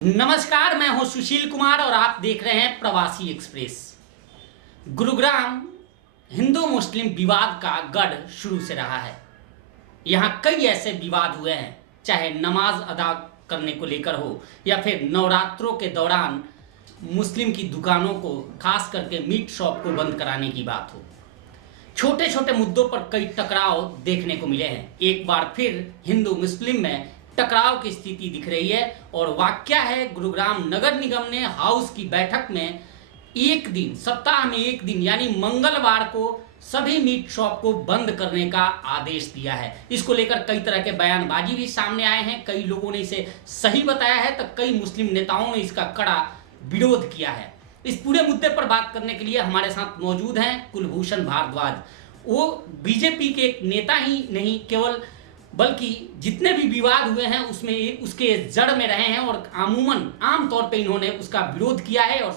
नमस्कार, मैं हूं सुशील कुमार और आप देख रहे हैं प्रवासी एक्सप्रेस। गुरुग्राम हिंदू मुस्लिम विवाद का गढ़ शुरू से रहा है। यहां कई ऐसे विवाद हुए हैं, चाहे नमाज अदा करने को लेकर हो या फिर नवरात्रों के दौरान मुस्लिम की दुकानों को, खास करके मीट शॉप को बंद कराने की बात हो। छोटे छोटे मुद्दों पर कई टकराव देखने को मिले हैं। एक बार फिर हिंदू मुस्लिम में टकराव की स्थिति दिख रही है और वाकया है, गुरुग्राम नगर निगम ने हाउस की बैठक में एक दिन, सप्ताह में एक दिन यानी मंगलवार को सभी मीट शॉप को बंद करने का आदेश दिया है। इसको लेकर कई तरह के बयानबाजी भी सामने आए हैं। कई लोगों ने इसे सही बताया है तो कई मुस्लिम नेताओं ने इसका कड़ा विरोध किया है। इस पूरे मुद्दे पर बात करने के लिए हमारे साथ मौजूद हैं कुलभूषण भारद्वाज। वो बीजेपी के एक नेता ही नहीं केवल, बल्कि जितने भी विवाद हुए हैं उसमें उसके जड़ में रहे हैं और आमतौर पे इन्होंने उसका विरोध किया है और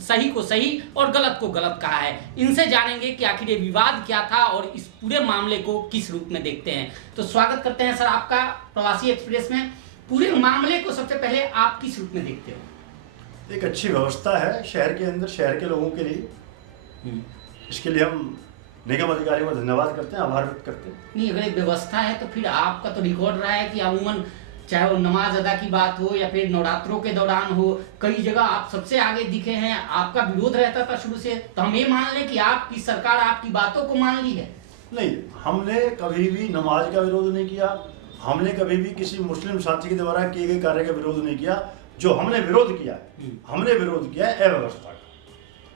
सही को सही और गलत को गलत कहा है। इनसे जानेंगे कि आखिर ये विवाद क्या था और इस पूरे मामले को किस रूप में देखते हैं। तो स्वागत करते हैं सर आपका प्रवासी एक्सप्रेस में। पूरे मामले को सबसे पहले आप किस रूप में देखते हो? एक अच्छी व्यवस्था है शहर के अंदर, शहर के लोगों के लिए। इसके लिए हम निगम अधिकारियों का धन्यवाद करते हैं, आभार व्यक्त करते हैं। नहीं, अगर एक व्यवस्था है तो फिर आपका तो रिकॉर्ड रहा है कि अमूमन चाहे वो नमाज अदा की बात हो या फिर नवरात्रों के दौरान हो, कई जगह आप सबसे आगे दिखे हैं। आपका विरोध रहता था शुरू से, तो हम ये मान लें कि आपकी सरकार आपकी बातों को मान ली है? नहीं, हमने कभी भी नमाज का विरोध नहीं किया। हमने कभी भी किसी मुस्लिम साथी के द्वारा किए गए कार्य का विरोध नहीं किया। जो हमने विरोध किया है अव्यवस्था का।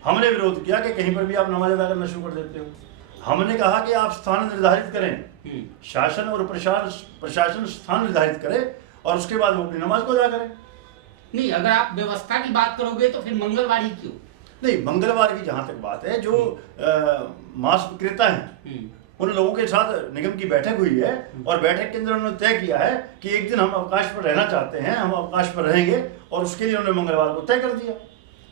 हमने विरोध किया कि कहीं पर भी आप नमाज अदा करना शुरू कर देते हो। हमने कहा कि आप स्थान निर्धारित करें, शासन और प्रशासन स्थान निर्धारित करे और उसके बाद वो अपनी नमाज को अदा करें। नहीं, अगर आप व्यवस्था की बात करोगे तो फिर मंगलवार ही क्यों? नहीं, मंगलवार की जहां तक बात है, जो मांस विक्रेता हैं उन लोगों के साथ निगम की बैठक हुई है और बैठक के अंदर उन्होंने तय किया है कि एक दिन हम अवकाश पर रहना चाहते हैं, हम अवकाश पर रहेंगे और उसके लिए उन्होंने मंगलवार को तय कर दिया।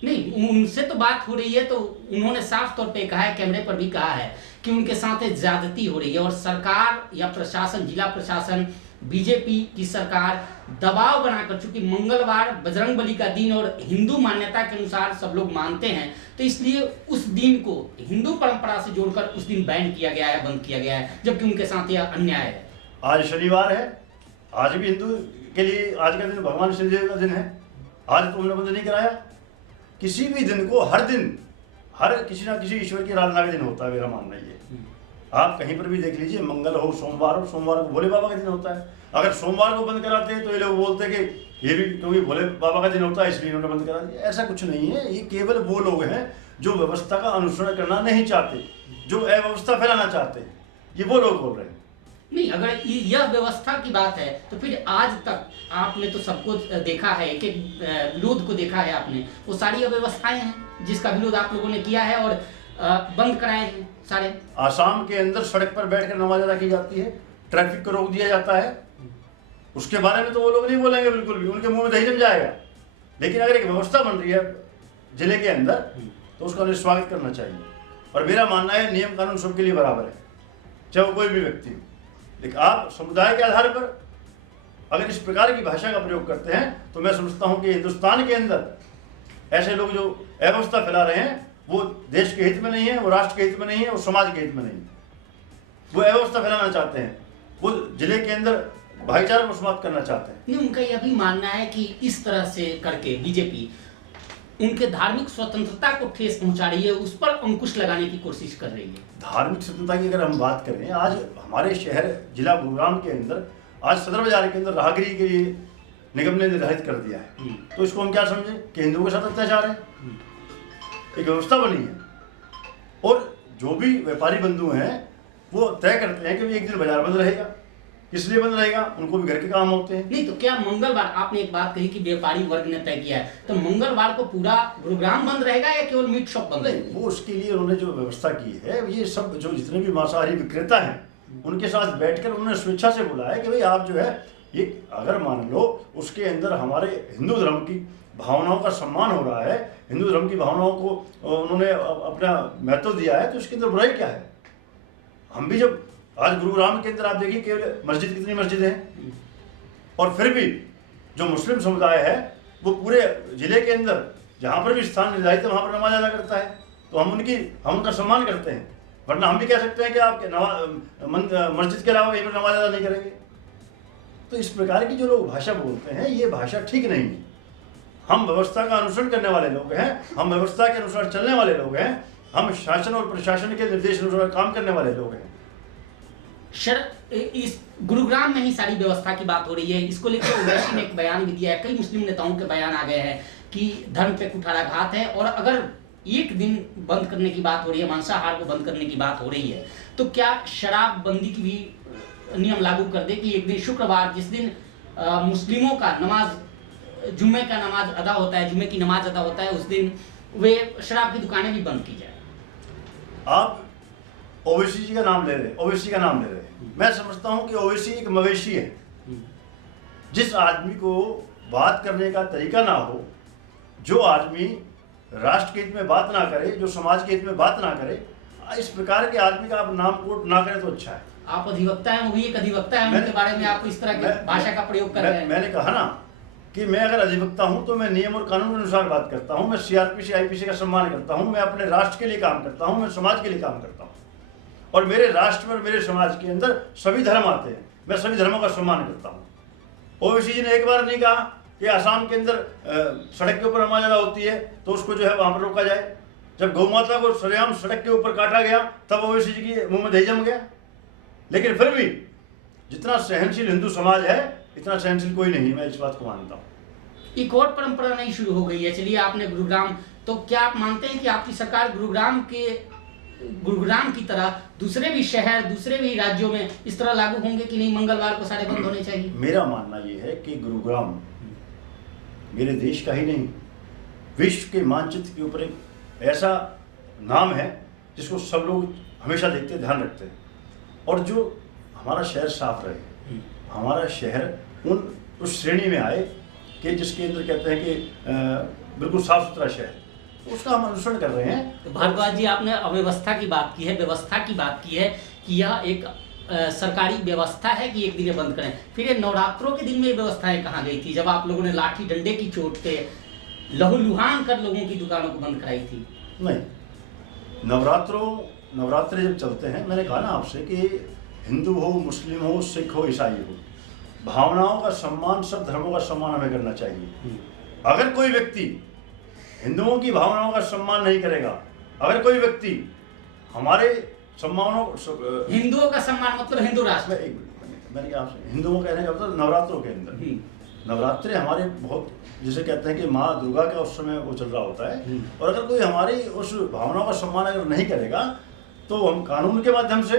नहीं, उनसे तो बात हो रही है तो उन्होंने साफ तौर पे कहा है, कैमरे पर भी कहा है कि उनके साथ ज्यादती हो रही है और सरकार या प्रशासन, जिला प्रशासन, बीजेपी की सरकार दबाव बनाकर, चूंकि मंगलवार बजरंगबली का दिन और हिंदू मान्यता के अनुसार सब लोग मानते हैं, तो इसलिए उस दिन को हिंदू परंपरा से जोड़कर उस दिन बैन किया गया है, बंद किया गया है, जबकि उनके साथ यह अन्याय है। आज शनिवार है, आज भी हिंदू के लिए आज का दिन भगवान शनिदेव का दिन है। आज तुमने बंद नहीं कराया। किसी भी दिन को हर किसी ना किसी ईश्वर की आराधना का दिन होता है, मेरा मानना ये। आप कहीं पर भी देख लीजिए, मंगल हो, सोमवार को भोले बाबा का दिन होता है। अगर सोमवार को बंद कराते हैं तो ये लोग बोलते हैं कि ये भी क्योंकि भोले बाबा का दिन होता है इसलिए उन्होंने बंद करा दिया। ऐसा कुछ नहीं है। ये केवल वो लोग हैं जो व्यवस्था का अनुसरण करना नहीं चाहते, जो अव्यवस्था फैलाना चाहते हैं, ये वो लोग बोल रहे हैं। नहीं, अगर यह व्यवस्था की बात है तो फिर आज तक आपने तो सबको देखा है, एक एक विरोध को देखा है आपने, वो सारी अव्यवस्थाएं हैं जिसका विरोध आप लोगों ने किया है और बंद कराए हैं सारे। आसाम के अंदर सड़क पर बैठकर नमाज अदा की जाती है, ट्रैफिक को रोक दिया जाता है। उसके बारे में तो वो लोग नहीं बोलेंगे बिल्कुल भी, उनके मुंह में दही जम जाएगा। लेकिन अगर एक व्यवस्था बन रही है जिले के अंदर तो उसका उन्हें स्वागत करना चाहिए। और मेरा मानना है नियम कानून सबके लिए बराबर है, चाहे वो कोई भी व्यक्ति हो। लेकिन आप समुदाय के आधार पर अगर इस प्रकार की भाषा का प्रयोग करते हैं तो मैं समझता हूं कि हिंदुस्तान के अंदर ऐसे लोग जो अव्यवस्था फैला रहे हैं वो देश के हित में नहीं है, वो राष्ट्र के हित में नहीं है, वो समाज के हित में नहीं है। वो अव्यवस्था फैलाना चाहते हैं, वो जिले के अंदर भाईचारा को समाप्त करना चाहते हैं। नहीं, उनका यह भी मानना है कि इस तरह से करके बीजेपी उनके धार्मिक स्वतंत्रता को ठेस पहुंचा रही है, उस पर अंकुश लगाने की कोशिश कर रही है। धार्मिक स्वतंत्रता की अगर हम बात करें, आज हमारे शहर जिला गुरुग्राम के अंदर, आज सदर बाजार के अंदर राहगिरी के लिए निगम ने निर्धारित कर दिया है। तो इसको हम क्या समझे कि हिंदुओं के साथ अत्याचार है? एक व्यवस्था बनी है और जो भी व्यापारी बंधु हैं वो तय करते हैं कि एक दिन बाजार बंद रहेगा। इसलिए बंद रहेगा, उनको भी घर के काम होते हैं। नहीं तो क्या मंगलवार, आपने एक बात कही कि व्यापारी वर्ग ने तय किया है, तो मंगलवार को पूरा गुरुग्राम बंद रहेगा या केवल मीट शॉप बंद? नहीं, वो उसके लिए उन्होंने जो व्यवस्था की है, ये सब जो जितने भी मांसाहारी विक्रेता हैं उनके साथ बैठकर उन्होंने स्वेच्छा से बोला है कि भाई आप जो है ये अगर मान लो उसके अंदर हमारे हिंदू धर्म की भावनाओं का सम्मान हो रहा है, हिंदू धर्म की भावनाओं को उन्होंने अपना महत्व दिया है, तो इसके अंदर बुराई क्या है? हम भी जब आज गुरुग्राम के अंदर आप देखिए केवल मस्जिद, कितनी मस्जिद हैं और फिर भी जो मुस्लिम समुदाय है वो पूरे जिले के अंदर जहाँ पर भी स्थान निर्धारित है वहाँ पर नमाज अदा करता है, तो हम उनका सम्मान करते हैं। वरना हम भी कह सकते हैं कि आप मस्जिद के अलावा कहीं पर नमाज अदा नहीं करेंगे। तो इस प्रकार की जो लोग भाषा बोलते हैं ये भाषा ठीक नहीं है। हम व्यवस्था का अनुसरण करने वाले लोग हैं, हम व्यवस्था के अनुसार चलने वाले लोग हैं, हम शासन और प्रशासन के निर्देश अनुसार काम करने वाले लोग हैं। इस गुरुग्राम में ही सारी व्यवस्था की बात हो रही है, इसको लेकर ओवैसी ने एक बयान भी दिया है, कई मुस्लिम नेताओं के बयान आ गए हैं कि धर्म पे कुठाराघात है, और अगर एक दिन बंद करने की बात हो रही है, मांसाहार को बंद करने की बात हो रही है, तो क्या शराबबंदी की भी नियम लागू कर दे कि एक दिन शुक्रवार जिस दिन मुस्लिमों का नमाज जुम्मे का नमाज अदा होता है, जुम्मे की नमाज अदा होता है, उस दिन वे शराब की दुकानें भी बंद की जाए। आप ओवैसी जी का नाम ले रहे, ओवैसी का नाम ले रहे, मैं समझता हूं कि ओवैसी एक मवेशी है। जिस आदमी को बात करने का तरीका ना हो, जो आदमी राष्ट्र के हित में बात ना करे, जो समाज के हित में बात ना करे, इस प्रकार के आदमी का आप नाम कोट ना करें तो अच्छा है। आप अधिवक्ता हैं, वो भी एक अधिवक्ता है, उनके बारे में आप इस तरह की भाषा का प्रयोग कर रहे हैं। मैंने कहा ना कि मैं अगर अधिवक्ता हूं तो मैं नियम और कानून के अनुसार बात करता हूं, मैं सीआरपीसी आईपीसी का सम्मान करता हूं, मैं अपने राष्ट्र के लिए काम करता हूं, मैं समाज के लिए काम करता हूं, और मेरे राष्ट्र में और मेरे समाज के अंदर सभी धर्म आते हैं, मैं सभी धर्मों का सम्मान करता हूं। ओवैसी जी ने एक बार नहीं कहा कि असम के अंदर सड़क के ऊपर नमाज अदा होती है तो उसको जो है वहां पर रोका जाए। जब गौ माता को सरेआम सड़क के ऊपर काटा गया तब ओवैसी जी के मुंह में दही जम गया। लेकिन फिर भी जितना सहनशील हिंदू समाज है इतना सहनशील कोई नहीं, मैं इस बात को मानता हूँ। एक और परंपरा नई शुरू हो गई है। चलिए, आपने गुरुग्राम, तो क्या आप मानते हैं कि आपकी सरकार गुरुग्राम की तरह दूसरे भी शहर, दूसरे भी राज्यों में इस तरह लागू होंगे कि नहीं, मंगलवार को सारे बंद होने चाहिए? मेरा मानना यह है कि गुरुग्राम मेरे देश का ही नहीं, विश्व के मानचित्र के ऊपर एक ऐसा नाम है जिसको सब लोग हमेशा देखते, ध्यान रखते हैं, और जो हमारा शहर साफ रहे, हमारा शहर उस श्रेणी में आए कि जिसके अंदर कहते हैं कि बिल्कुल साफ सुथरा शहर, उसका हम अनुसरण कर रहे हैं। तो भारद्वाज जी, आपने अव्यवस्था की बात की है, व्यवस्था की बात की है कि यह एक सरकारी व्यवस्था है कि एक दिन ये बंद करें। फिर ये नवरात्रों के दिन में ये व्यवस्थाएं कहाँ गई थी, जब आप लोगों ने लाठी डंडे की चोट पे लहूलुहान कर लोगों की दुकानों को बंद कराई थी? नहीं, नवरात्रे जब चलते हैं, मैंने कहा ना आपसे कि हिंदू हो, मुस्लिम हो, सिख हो, ईसाई हो, भावनाओं का सम्मान, सब धर्मों का सम्मान हमें करना चाहिए। अगर कोई व्यक्ति हिंदुओं की भावनाओं का सम्मान नहीं करेगा, अगर कोई व्यक्ति हमारे हिंदुओं का सम्मान मतलब हिंदू राष्ट्र, मैंने कहा आपसे हिंदुओं कहने का मतलब नवरात्रों के अंदर, नवरात्रे हमारे बहुत, जिसे कहते हैं कि माँ दुर्गा का उस समय वो चल रहा होता है, और अगर कोई हमारी उस भावनाओं का सम्मान अगर नहीं करेगा तो हम कानून के माध्यम से,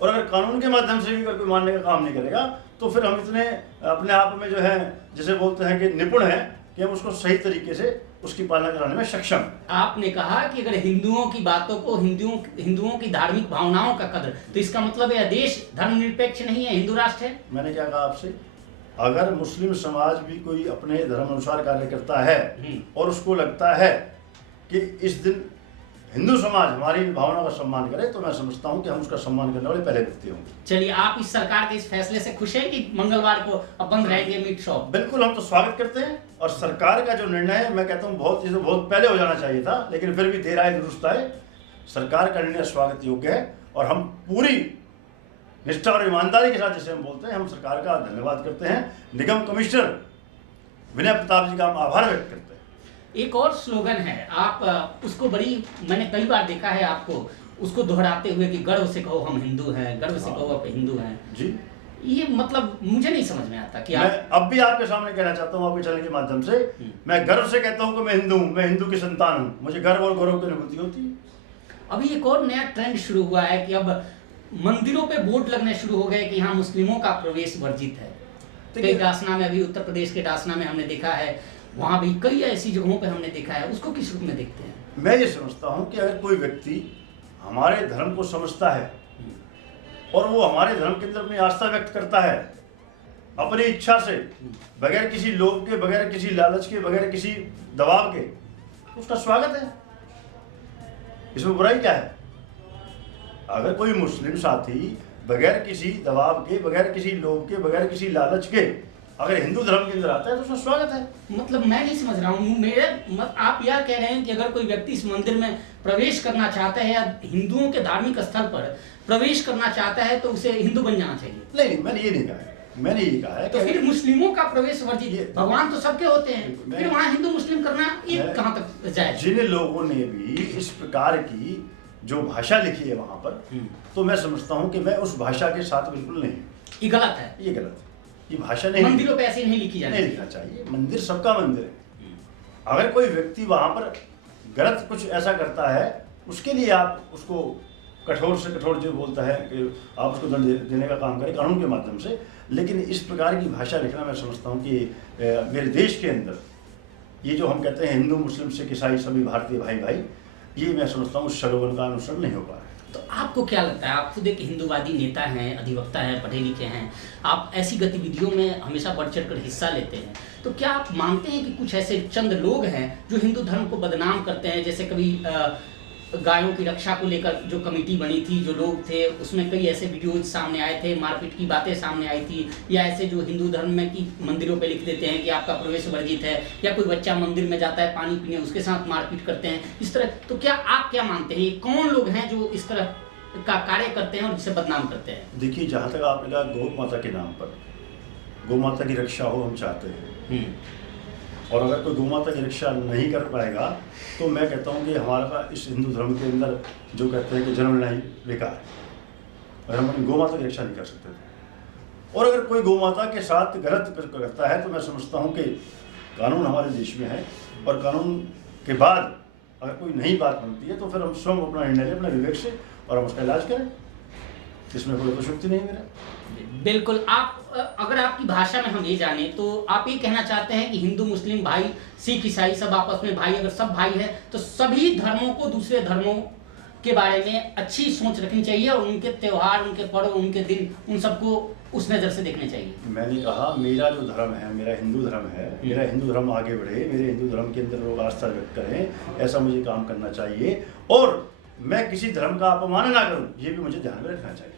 और अगर कानून के माध्यम से भी अगर कोई मानने का काम नहीं करेगा तो फिर हम इतने अपने आप में जो है, जिसे बोलते हैं कि निपुण है, कि हम उसको सही तरीके से उसकी पालना कराने में सक्षम। आपने कहा कि अगर हिंदुओं की बातों को, हिंदुओं की धार्मिक भावनाओं का कदर, तो इसका मतलब यह देश धर्मनिरपेक्ष नहीं है, हिंदू राष्ट्र है? मैंने क्या कहा आपसे, अगर मुस्लिम समाज भी कोई अपने धर्म अनुसार कार्य करता है और उसको लगता है कि इस दिन हिंदू समाज हमारी भावनाओं का सम्मान करे, तो मैं समझता हूं कि हम उसका सम्मान करने वाले पहले व्यक्ति होंगे। चलिए, आप इस सरकार के इस फैसले से खुश हैं कि मंगलवार को अब बंद रहेंगे मीट शॉप? बिल्कुल, हम तो स्वागत करते हैं, और सरकार का जो निर्णय है, मैं कहता हूँ बहुत पहले हो जाना चाहिए था, लेकिन फिर भी देर आए दुरुस्त आए। सरकार का निर्णय स्वागत योग्य है, और हम पूरी निष्ठा और ईमानदारी के साथ, जैसे हम बोलते हैं, हम सरकार का धन्यवाद करते हैं। निगम कमिश्नर विनय प्रताप जी का हम आभार व्यक्त करते हैं। एक और स्लोगन है, आप उसको मैंने कई बार देखा है आपको उसको दोहराते हुए कि गर्व से कहो हम हिंदू हैं, गर्व से कहो आप हिंदू हैं जी। ये मतलब मुझे नहीं समझ में आता कि मैं अब भी आपके सामने कहना चाहता हूँ, आपके चैनल के माध्यम से, मैं गर्व से कहता हूँ कि मैं हिंदू हूँ, मैं हिंदू की संतान हूँ, मुझे गर्व और गौरव की अनुभूति होती है। अभी एक और नया ट्रेंड शुरू हुआ है कि अब मंदिरों पे बोर्ड लगने शुरू हो गए कि यहाँ मुस्लिमों का प्रवेश वर्जित है। कई डासना में, अभी उत्तर प्रदेश के डासना में हमने देखा है, वहाँ भी कई ऐसी जगहों पे हमने देखा है, उसको किस रूप में देखते हैं? मैं ये समझता हूँ कि अगर कोई व्यक्ति हमारे धर्म को समझता है और वो हमारे धर्म के अंदर अपनी आस्था व्यक्त करता है अपनी इच्छा से, बगैर किसी लोभ के, बगैर किसी लालच के, बगैर किसी दबाव के, तो उसका स्वागत है। इसमें बुराई क्या है? अगर कोई मुस्लिम साथी बगैर किसी दबाव के, बगैर किसी लोभ के, बगैर किसी लालच के अगर हिंदू धर्म के अंदर आता है तो उसका स्वागत है। मतलब मैं नहीं समझ रहा हूँ, आप यह कह रहे हैं कि अगर कोई व्यक्ति इस मंदिर में प्रवेश करना चाहता है या हिंदुओं के धार्मिक स्थल पर प्रवेश करना चाहता है तो उसे हिंदू बन जाना चाहिए? नहीं, मैंने ये नहीं कहा है, मैंने ये कहा है तो फिर मुस्लिमों का प्रवेश वर्जित है। भगवान तो सबके होते हैं, फिर वहाँ हिंदू मुस्लिम करना ये कहाँ तक जाए? जिन लोगों ने भी इस प्रकार की जो भाषा लिखी है वहां पर, तो मैं समझता हूं कि मैं उस भाषा के साथ बिल्कुल नहीं। ये गलत है, ये गलत है, ये भाषा नहीं, मंदिरों पे ऐसे नहीं लिखी जानी, नहीं लिखना चाहिए। मंदिर सबका मंदिर है। अगर कोई व्यक्ति वहां पर गलत कुछ ऐसा करता है, उसके लिए आप उसको कठोर से कठोर जो बोलता है कि आप उसको दंड देने का काम करें कानून के माध्यम से। लेकिन इस प्रकार की भाषा लिखना मैं समझता हूँ कि मेरे देश के अंदर ये जो हम कहते हैं हिंदू मुस्लिम सिख ईसाई सभी भारतीय भाई भाई, ये मैं समझता हूँ उस स्लोगन का अनुसरण नहीं हो पा रहा है। तो आपको क्या लगता है, आप खुद एक हिंदूवादी नेता हैं, अधिवक्ता हैं, पढ़े लिखे हैं, आप ऐसी गतिविधियों में हमेशा बढ़ चढ़ कर हिस्सा लेते हैं, तो क्या आप मानते हैं कि कुछ ऐसे चंद लोग हैं जो हिंदू धर्म को बदनाम करते हैं? जैसे कभी गायों की रक्षा को लेकर जो कमेटी बनी थी, जो लोग थे, उसमें कई ऐसे वीडियोज सामने आए थे, मारपीट की बातें सामने आई थी, या ऐसे जो हिंदू धर्म में की मंदिरों पे लिख देते हैं कि आपका प्रवेश वर्जित है, या कोई बच्चा मंदिर में जाता है पानी पीने उसके साथ मारपीट करते हैं, इस तरह। तो क्या आप क्या मानते हैं, ये कौन लोग हैं जो इस तरह का कार्य करते हैं और जिसे बदनाम करते हैं? देखिए, जहाँ तक आपने कहा गौ माता के नाम पर, गौ माता की रक्षा हो हम चाहते हैं, और अगर कोई गौ माता की रक्षा नहीं कर पाएगा तो मैं कहता हूँ कि हमारा इस हिंदू धर्म के अंदर जो कहते हैं कि जन्म लेना ही बेकार है, और हम अपनी गौ माता की रक्षा नहीं कर सकते थे। और अगर कोई गौ माता के साथ गलत करता है तो मैं समझता हूँ कि कानून हमारे देश में है, और कानून के बाद अगर कोई नई बात बनती है तो फिर हम स्वयं अपना निर्णय लें अपने विवेक से, और हम उसका इलाज करें। इसमें कोई अशुक्ति नहीं मेरा। बिल्कुल। आप अगर आपकी भाषा में हम ये जाने तो आप ये कहना चाहते हैं कि हिंदू मुस्लिम भाई, सिख ईसाई सब आपस में भाई, अगर सब भाई है तो सभी धर्मों को दूसरे धर्मों के बारे में अच्छी सोच रखनी चाहिए, और उनके त्यौहार, उनके पर्व, उनके दिन, उन सबको उस नज़र से देखने चाहिए। मैंने कहा मेरा जो धर्म है, मेरा हिंदू धर्म है, मेरा हिंदू धर्म आगे बढ़े, मेरे हिंदू धर्म के अंदर लोग आस्था व्यक्त करें, ऐसा मुझे काम करना चाहिए, और मैं किसी धर्म का अपमान ना करूं, ये भी मुझे ध्यान में रखना चाहिए।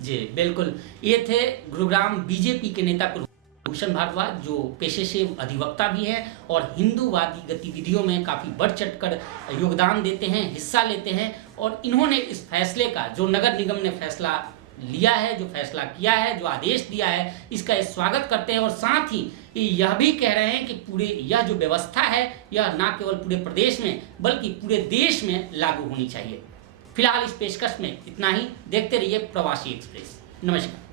जी बिल्कुल। ये थे गुरुग्राम बीजेपी के नेता कुलभूषण भारद्वाज, जो पेशे से अधिवक्ता भी है और हिंदूवादी गतिविधियों में काफ़ी बढ़ चढ़ कर योगदान देते हैं, हिस्सा लेते हैं, और इन्होंने इस फैसले का, जो नगर निगम ने फैसला लिया है, जो फैसला किया है, जो आदेश दिया है, इसका ये स्वागत करते हैं, और साथ ही यह भी कह रहे हैं कि पूरे यह जो व्यवस्था है यह न केवल पूरे प्रदेश में बल्कि पूरे देश में लागू होनी चाहिए। फिलहाल इस पेशकश में इतना ही। देखते रहिए प्रवासी एक्सप्रेस। नमस्कार।